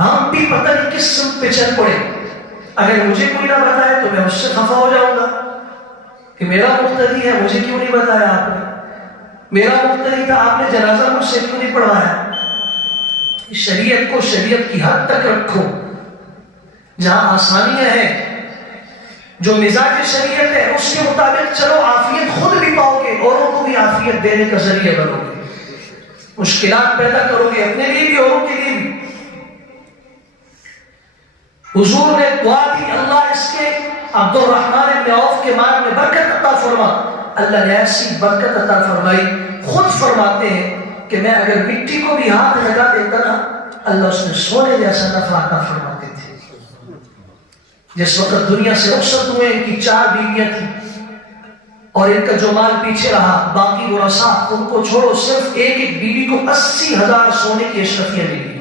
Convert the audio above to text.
ہم بھی پتہ نہیں کس سمت پہ چل پڑے. اگر مجھے کوئی نہ بتائے تو میں اس سے خفا ہو جاؤں گا کہ میرا مقتدی ہے, مجھے کیوں نہیں بتایا آپ نے, میرا مقتدی تھا, آپ نے جنازہ مجھ سے کیوں نہیں پڑھوایا. شریعت کو شریعت کی حد تک رکھو, جہاں آسانیاں ہیں, جو مزاج شریعت ہے اس کے مطابق چلو, عافیت خود بھی پاؤ گے, اوروں کو بھی عافیت دینے کا ذریعہ بنو گے. مشکلات پیدا کرو گے اپنے لیے بھی اوروں کے لیے بھی. حضور نے دعا دی, اللہ اس کے عبد الرحمن بن عوف کے مال میں برکت عطا فرما. اللہ نے ایسی برکت عطا فرمائی, خود فرماتے ہیں کہ میں اگر مٹی کو بھی ہاتھ لگا دیتا نا, اللہ اس میں سونے جیسا نفع عطا فرماتے تھے. جس وقت دنیا سے رخصت ہوئے, ان کی 4 بیویاں تھیں اور ان کا جو مال پیچھے رہا, باقی ورثاء ان کو چھوڑو, صرف ایک ایک بیوی کو 80,000 سونے کی اشرفیاں ملی.